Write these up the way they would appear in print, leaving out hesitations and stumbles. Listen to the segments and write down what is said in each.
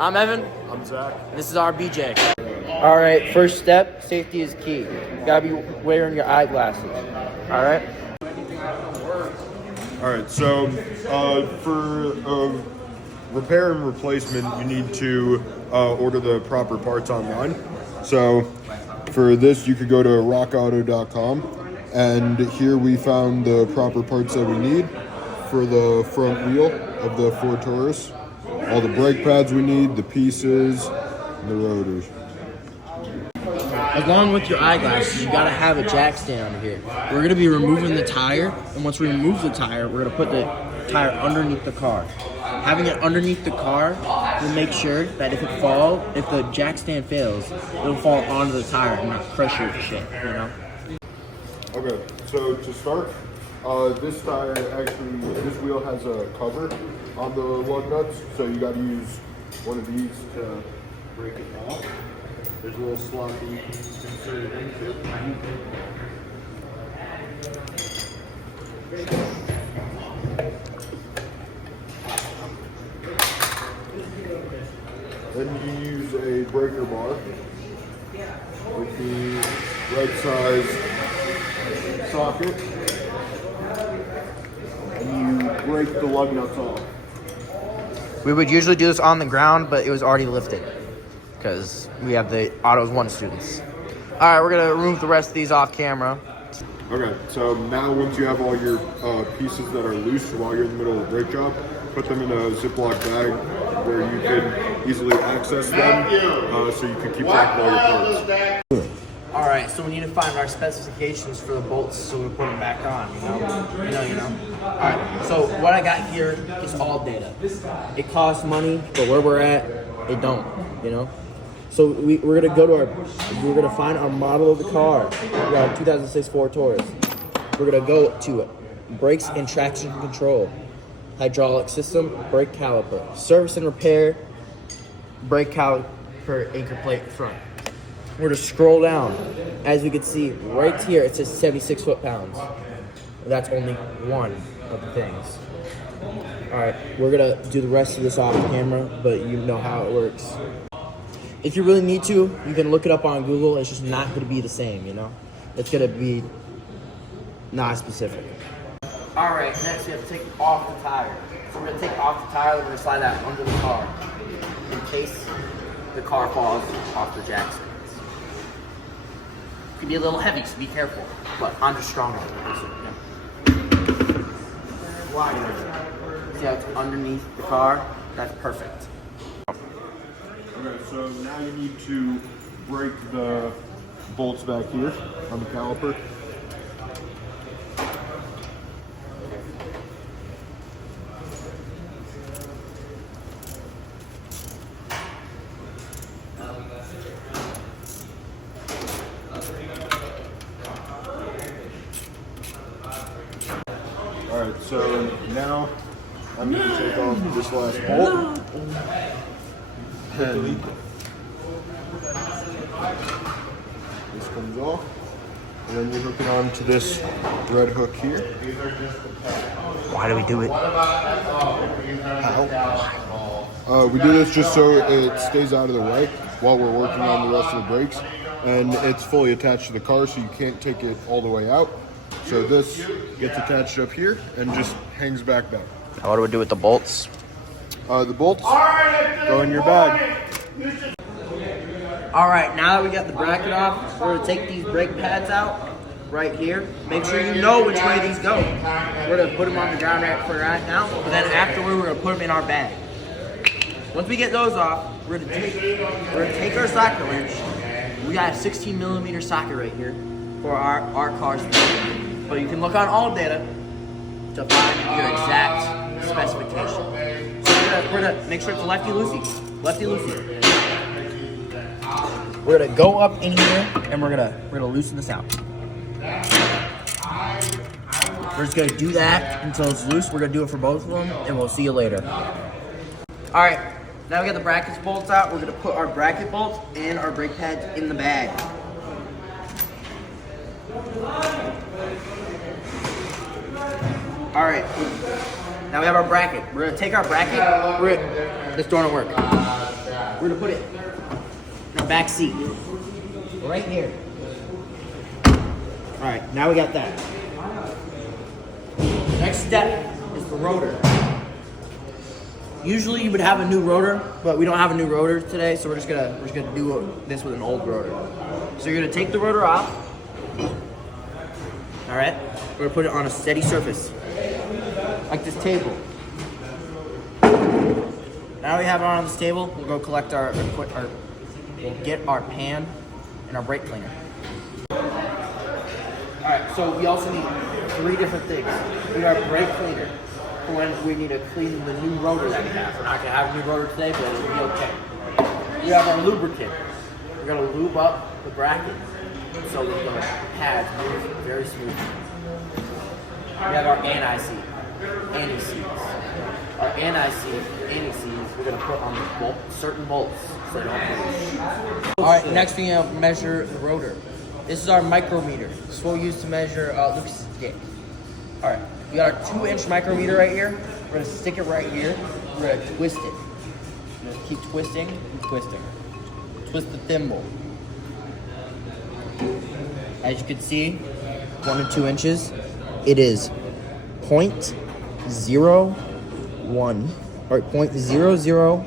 I'm Evan. I'm Zach. This is our BJ. All right, first step, safety is key. You gotta be wearing your eyeglasses. All right? All right, so for repair and replacement, you need to order the proper parts online. So for this, you could go to rockauto.com, and here we found the proper parts that we need for the front wheel of the Ford Taurus. All the brake pads we need, the pieces, and the rotors. Along with your eyeglasses, you gotta have a jack stand under here. We're gonna be removing the tire, and once we remove the tire, we're gonna put the tire underneath the car. Having it underneath the car will make sure that if the jack stand fails, it'll fall onto the tire and not crush your shit, you know? Okay, so to start, this tire this wheel has a cover on the lug nuts, so you got to use one of these to break it off. There's a little slot that you can insert it into. Then you use a breaker bar with the right size socket, and you break the lug nuts off. We would usually do this on the ground, but it was already lifted because we have the Autos 1 students. All right, we're gonna remove the rest of these off camera. Okay, so now once you have all your pieces that are loose while you're in the middle of the brake job, put them in a Ziploc bag where you can easily access them, so you can keep track of all your parts. All right, so we need to find our specifications for the bolts so we put them back on, you know. All right, so what I got here is all data. It costs money, but where we're at, it don't, you know. So we're gonna find our model of the car. We got a 2006 Ford Taurus. We're gonna go to it. Brakes and traction control, hydraulic system, brake caliper, service and repair, brake caliper, anchor plate front. We're to scroll down. As we can see right here, it says 76 foot-pounds. That's only one of the things. All right, we're gonna do the rest of this off camera, but you know how it works. If you really need to, you can look it up on Google. It's just not gonna be the same, you know? It's gonna be not specific. All right, next we have to take off the tire. So we're gonna take off the tire, we're gonna slide that under the car in case the car falls off the jack stands. It can be a little heavy, so be careful. But I'm just stronger than this. See how it's underneath the car? That's perfect. Okay, so now you need to break the bolts back here on the caliper. All right, so now I'm going to take off this last bolt. And this comes off. And then you hook it onto this red hook here. Why do we do it? We do this just so it stays out of the way while we're working on the rest of the brakes. And it's fully attached to the car, so you can't take it all the way out. So this gets attached up here and just hangs back down. What do we do with the bolts? The bolts go in your bag. All right, now that we got the bracket off, we're gonna take these brake pads out right here. Make sure you know which way these go. We're gonna put them on the ground right now, but then afterward, we're gonna put them in our bag. Once we get those off, we're gonna take our socket wrench. We got a 16mm socket right here for our cars. But you can look on all data to find your exact specification. So we're gonna make sure it's lefty-loosey. Lefty-loosey. We're gonna go up in here and we're gonna loosen this out. We're just gonna do that until it's loose. We're gonna do it for both of them, and we'll see you later. All right, now we got the brackets bolts out. We're gonna put our bracket bolts and our brake pads in the bag. All right, now we have our bracket. We're gonna take our bracket. This door don't work. we're gonna put it in our back seat. Right here. Alright, now we got that. Next step is the rotor. Usually you would have a new rotor, but we don't have a new rotor today, so we're just gonna do this with an old rotor. So you're gonna take the rotor off. Alright? We're gonna put it on a steady surface. Like this table. Now we have it on this table, we'll go collect we'll get our pan and our brake cleaner. Alright, so we also need 3 different things. We need our brake cleaner for when we need to clean the new rotor that we have. We're not gonna have a new rotor today, but it'll be okay. We have our lubricant. We're gonna lube up the bracket so the pads move very smoothly. We have our anti-seat. Our anti-seeds we're gonna put on the certain bolts so they don't move. Alright, next we have to measure the rotor. This is our micrometer. This is what we use to measure Lucas's dick. Alright, we got our 2-inch micrometer right here. We're gonna stick it right here. We're gonna twist it. We're gonna keep twisting and twisting. Twist the thimble. As you can see, 1 to 2 inches. It is 0.01 or 0.0011.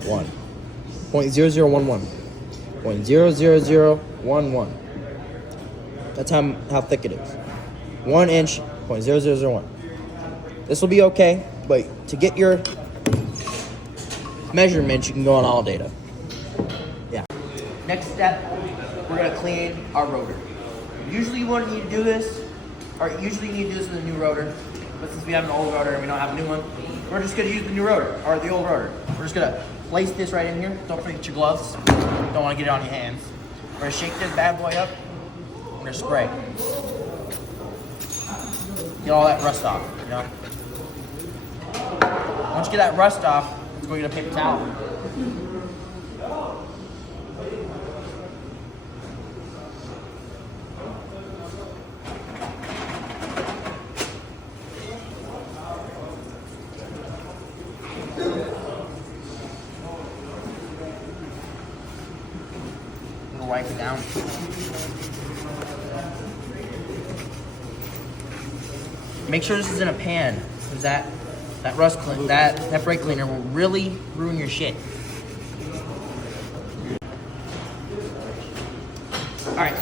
0.0011. 0.00011. That's how thick it is. 1 inch, 0.0001. This will be okay, but to get your measurements, you can go on ALLDATA. Yeah. Next step, we're gonna clean our rotor. Usually you wouldn't need to do this, or usually you need to do this with a new rotor, but since we have an old rotor and we don't have a new one, we're just gonna use the new rotor, or the old rotor. We're just gonna place this right in here. Don't forget your gloves. Don't wanna get it on your hands. We're gonna shake this bad boy up. We're gonna spray. Get all that rust off, you know? Once you get that rust off, let's go get a paper towel. Wipe it down. Make sure this is in a pan, because that brake cleaner will really ruin your shit. All right,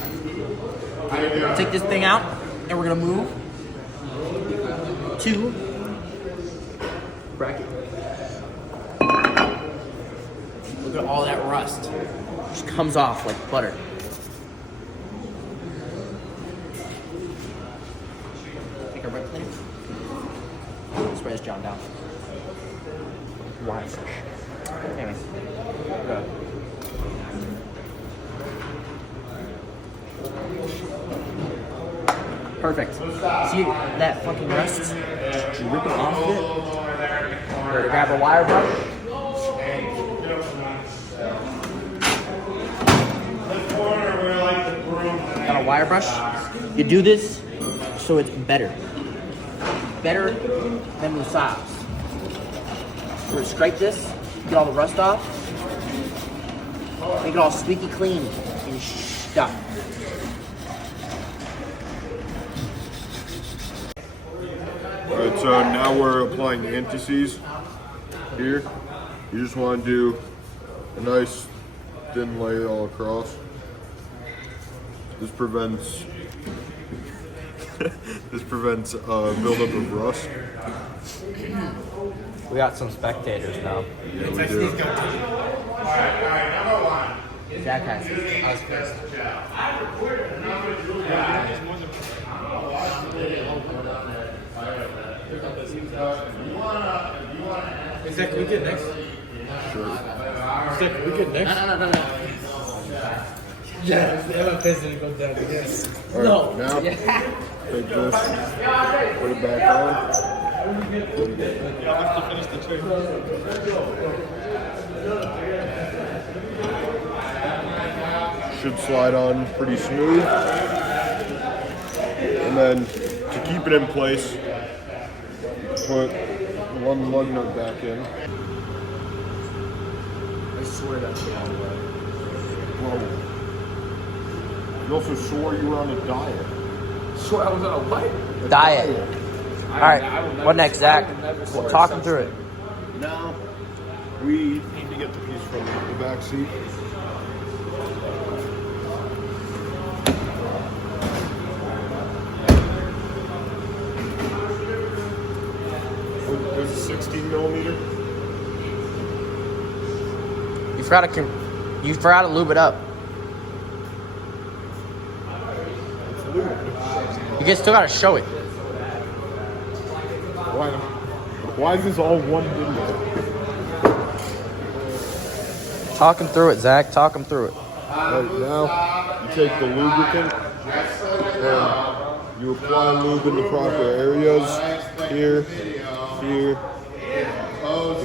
take this thing out, and we're gonna move to bracket. Look at all that rust. Just comes off like butter. Take our brake cleaner. Spray this John down. Why? Anyways, go. Perfect. See that fucking rust? Just dripping off of it. We're gonna grab a wire brush. Got a wire brush. You do this so it's better. Better than Musa's. We're gonna scrape this, get all the rust off, make it all squeaky clean and stuff. Alright, so now we're applying anti-seize here. You just want to do a nice thin layer all across. This prevents buildup of rust. We got some spectators now. Yeah, we do. Jack has it. Zach, can we get next? Sure. Zach, can we get next? No. Yeah, the MFS didn't go down, yes. Alright, now take this, put it back on. I'll have to finish the trick. Should slide on pretty smooth. And then to keep it in place, put one lug nut back in. swear that's the only way. Bro, you also swore you were on a diet. Swear I was on a what? Diet. All right. What next, Zach? Well, talk him through it. Now, we need to get the piece from the back seat. There's a 16 millimeter. You forgot to lube it up. You guys still gotta show it. Why is this all one video? Talk him through it, Zach. Talk him through it. Right now, you take the lubricant and you apply lube in the proper areas. Here, here, here,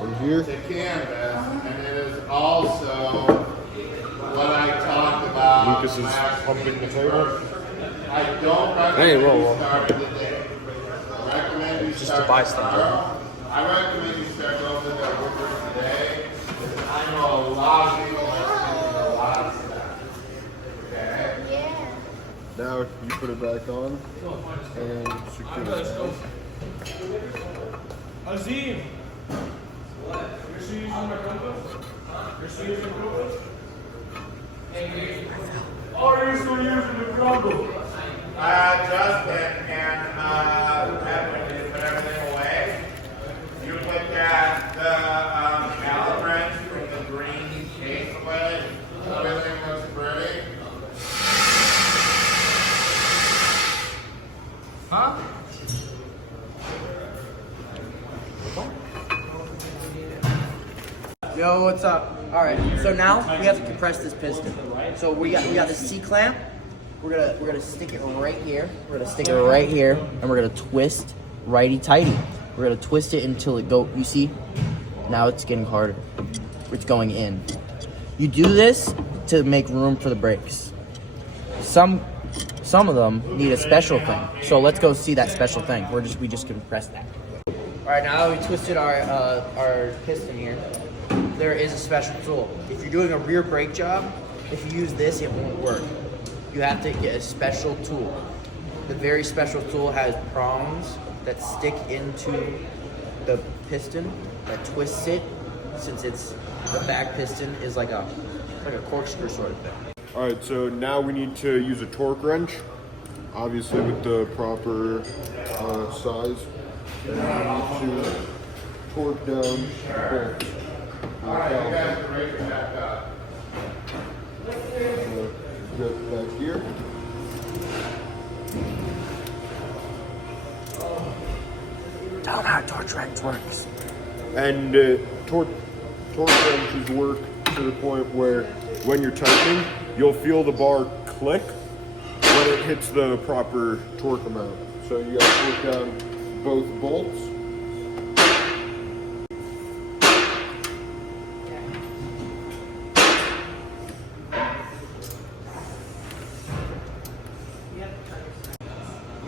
and here. to canvas, and it is also what I talked about. Lucas is pumping the table. I don't recommend Hey, roll. you start today. I recommend you Just start a bystander. tomorrow. I recommend you start going to that workers today, because I know a lot of people are spending a lot of stuff. Okay? Now you put it back on and secure it. Azim! Your shoes in my compass? Your shoes in the compass? Oh, you're still using the crumble. Justin, and Edwin, did you put everything away? You put that Allen wrench from the green case away. Everything looks pretty. Huh? Yo, what's up? All right. So now we have to compress this piston. So we got the C clamp. We're gonna stick it right here. We're gonna stick it right here, and we're gonna twist righty tighty. We're gonna twist it until it go. You see? Now it's getting harder. It's going in. You do this to make room for the brakes. Some of them need a special thing. So let's go see that special thing. We just compress that. All right, now that we twisted our piston here, there is a special tool. If you're doing a rear brake job, if you use this, it won't work. You have to get a special tool. The very special tool has prongs that stick into the piston that twists it, since it's the back piston is like a corkscrew sort of thing. All right, so now we need to use a torque wrench, obviously with the proper size. And we need to torque down the bolts. Get back here. Tell them how torque wrench works. And torque wrenches work to the point where when you're tightening, you'll feel the bar click when it hits the proper torque amount. So you got to torque down both bolts.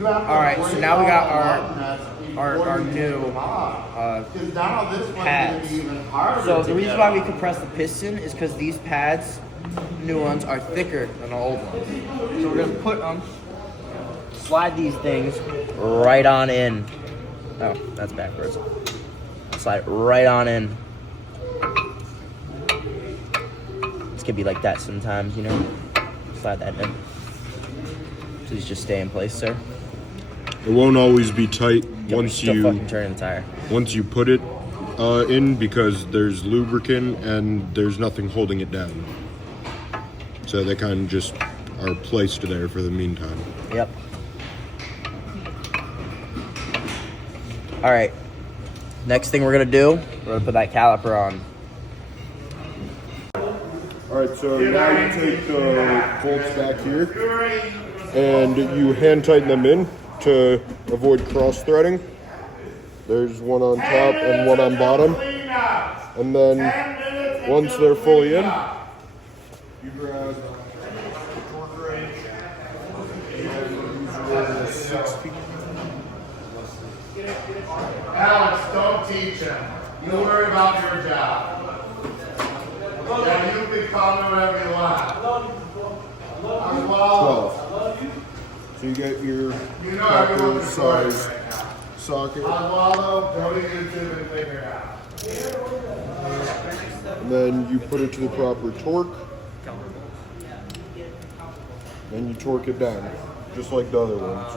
All right, so now we got our new pads. So the reason why we compress the piston is because these pads, new ones, are thicker than the old ones. So we're gonna put them, slide these things right on in. Oh, that's backwards. Slide it right on in. This could be like that sometimes, you know. Slide that in. Please just stay in place, sir. It won't always be tight You're still fucking turning the tire. once you put it in, because there's lubricant and there's nothing holding it down. So they kind of just are placed there for the meantime. Yep. All right. Next thing we're gonna do, we're gonna put that caliper on. All right, so now you take the bolts back here and you hand tighten them in to avoid cross threading. There's one on top and one on bottom. And then once they're fully in, you grab the torque wrench and use your 6 Alex, don't teach him. You worry about your job. Yeah, you can call me whatever you want. Oswaldo. 12. So you get your You know everyone's recording size right now. socket, Oswaldo, go to YouTube and figure it out. and then you put it to the proper torque. Then you torque it down, just like the other ones.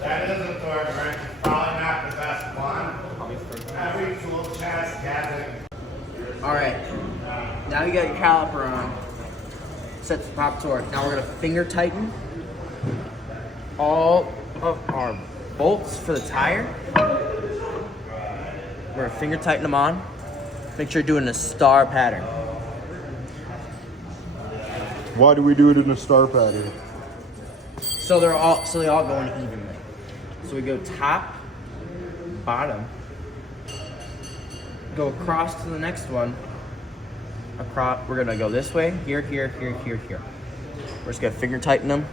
That is a torque wrench. It's probably not the best one. Every tool chest has it. All right. Now you got your caliper on. Set the proper torque. Now we're gonna finger tighten all of our bolts for the tire. We're gonna finger tighten them on. Make sure you're doing a star pattern. Why do we do it in a star pattern? So they all going evenly. So we go top, bottom, go across to the next one. Across, we're gonna go this way, here, here, here, here, here. We're just gonna finger tighten them,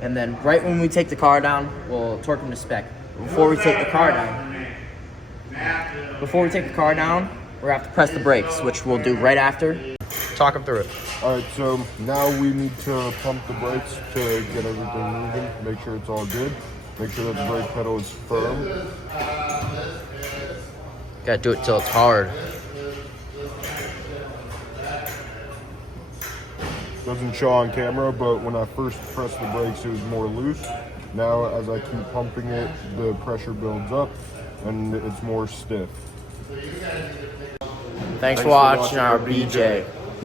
and then right when we take the car down, we'll torque them to spec. Before we take the car down, we're gonna have to press the brakes, which we'll do right after. Talk them through it. Alright, so now we need to pump the brakes to get everything moving, make sure it's all good. Make sure that the brake pedal is firm. Gotta do it till it's hard. Doesn't show on camera, but when I first pressed the brakes, it was more loose. Now, as I keep pumping it, the pressure builds up and it's more stiff. Thanks for watching our BJ.